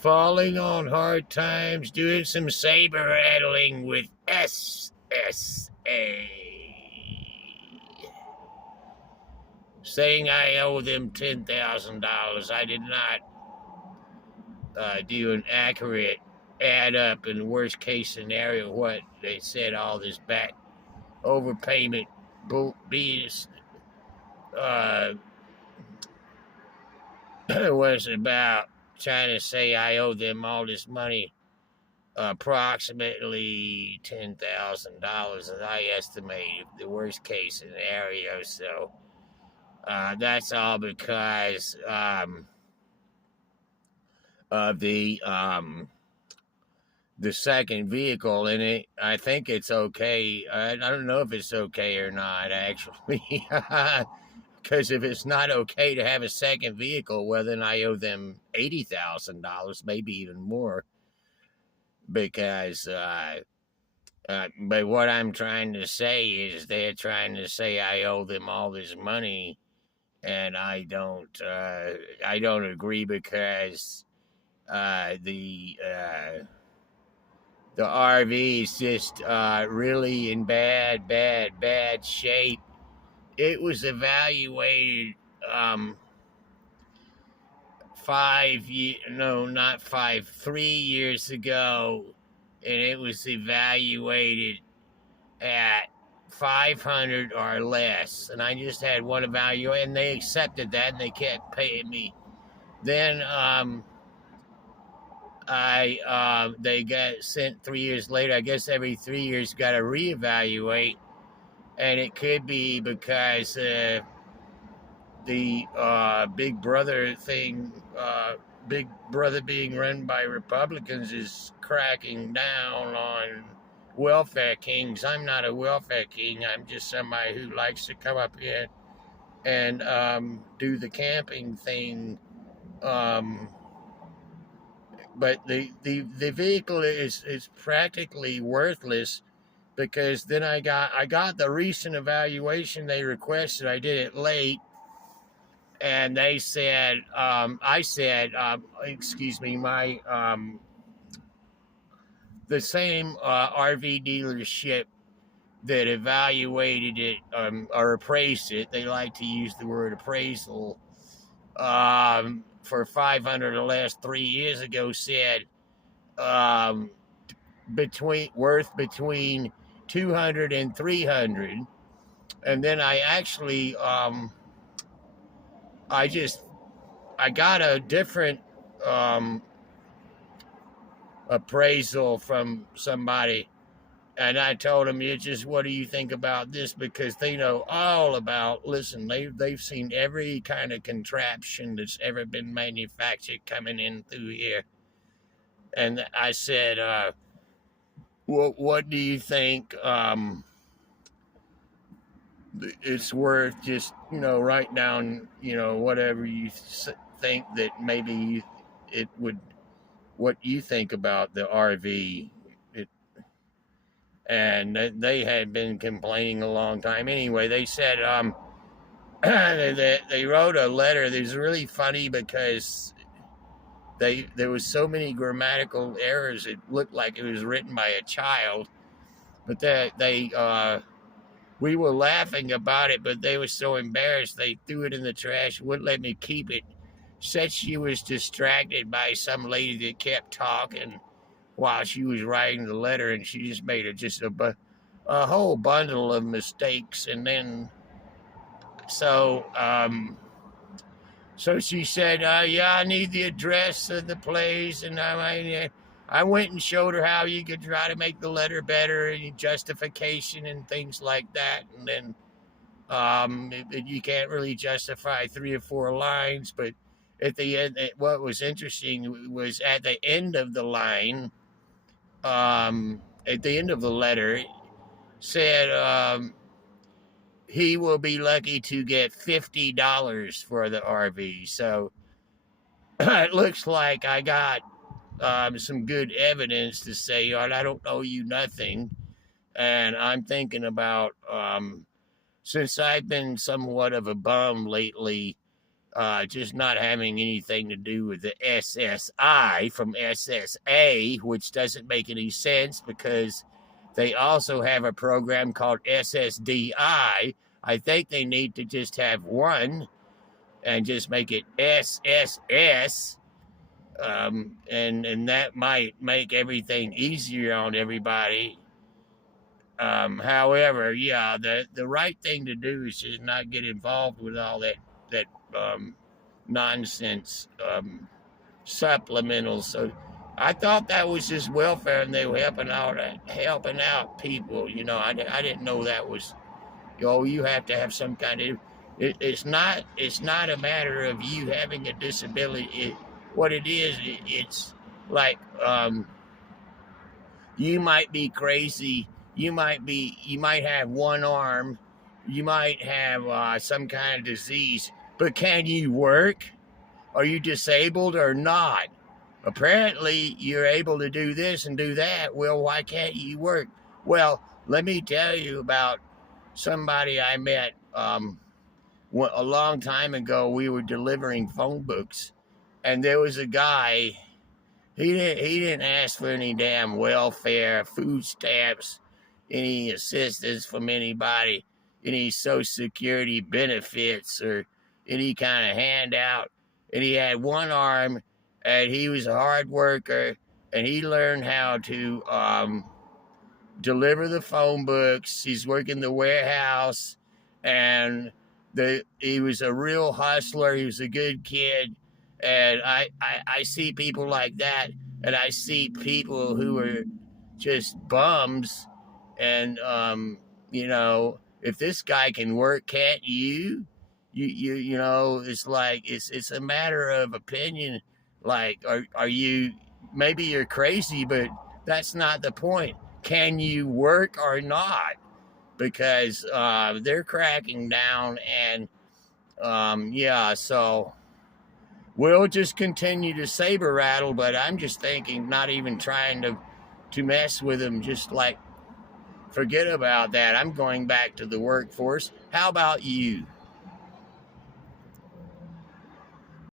Falling on hard times, doing some saber rattling with Sssi. Saying I owe them $10,000. I did not do an accurate add up in the worst case scenario what they said all this back overpayment BS uh, was about, trying to say I owe them all this money, approximately $10,000 as I estimate the worst case scenario. So that's all because of the second vehicle in it. I think it's okay. I don't know if it's okay or not, actually. Because if it's not okay to have a second vehicle, well, then I owe them $80,000, maybe even more. Because, but what I'm trying to say is they're trying to say I owe them all this money, and I don't agree because the RV is just really in bad shape. It was evaluated 3 years ago, and it was evaluated at 500 or less. And I just had one evaluation, and they accepted that, and they kept paying me. Then they got sent 3 years later. I guess every 3 years got to reevaluate, and it could be because the Big Brother thing, Big Brother being run by Republicans, is cracking down on welfare kings. I'm not a welfare king. I'm just somebody who likes to come up here and do the camping thing. But the vehicle is practically worthless, because then I got the recent evaluation they requested. I did it late, and they said I said excuse me, my the same RV dealership that evaluated it or appraised it. They like to use the word appraisal. For 500 or less 3 years ago, said between 200 and 300. And then I actually I got a different appraisal from somebody, and I told them, what do you think about this? Because they know all about, listen, they've seen every kind of contraption that's ever been manufactured coming in through here. And I said, what do you think it's worth? Just, write down, whatever you think that maybe it would, what you think about the RV. And they had been complaining a long time. Anyway, they said they wrote a letter that was really funny, because there was so many grammatical errors. It looked like it was written by a child. But we were laughing about it, but they were so embarrassed they threw it in the trash, wouldn't let me keep it. Said she was distracted by some lady that kept talking while she was writing the letter, and she just made a whole bundle of mistakes. And then so she said, yeah, I need the address of the place. And I went and showed her how you could try to make the letter better, and justification and things like that. And then you can't really justify 3 or 4 lines, but at the end, what was interesting was at the end of the line, at the end of the letter, said he will be lucky to get $50 for the RV. So it looks like I got some good evidence to say, I don't owe you nothing. And I'm thinking about, since I've been somewhat of a bum lately, just not having anything to do with the SSI from SSA, which doesn't make any sense because they also have a program called SSDI. I think they need to just have one and just make it SSS. And that might make everything easier on everybody. However, yeah, the right thing to do is just not get involved with all that nonsense supplementals. So I thought that was just welfare, and they were helping out people. You know, I didn't know that was. You have to have some kind of. It's not a matter of you having a disability. What it is, it's like you might be crazy. You might have one arm. You might have some kind of disease. But can you work? Are you disabled or not? Apparently, you're able to do this and do that. Well, why can't you work? Well, let me tell you about somebody I met a long time ago. We were delivering phone books, and there was a guy. He didn't ask for any damn welfare, food stamps, any assistance from anybody, any Social Security benefits or any kind of handout. And he had one arm, and he was a hard worker, and he learned how to deliver the phone books. He's working the warehouse, and he was a real hustler. He was a good kid. And I see people like that, and I see people who are just bums. And if this guy can work, can't you? You know, it's like it's a matter of opinion. Like, are you? Maybe you're crazy, but that's not the point. Can you work or not? Because they're cracking down, and yeah, so. We'll just continue to saber rattle, but I'm just thinking, not even trying to mess with them, just like forget about that. I'm going back to the workforce. How about you?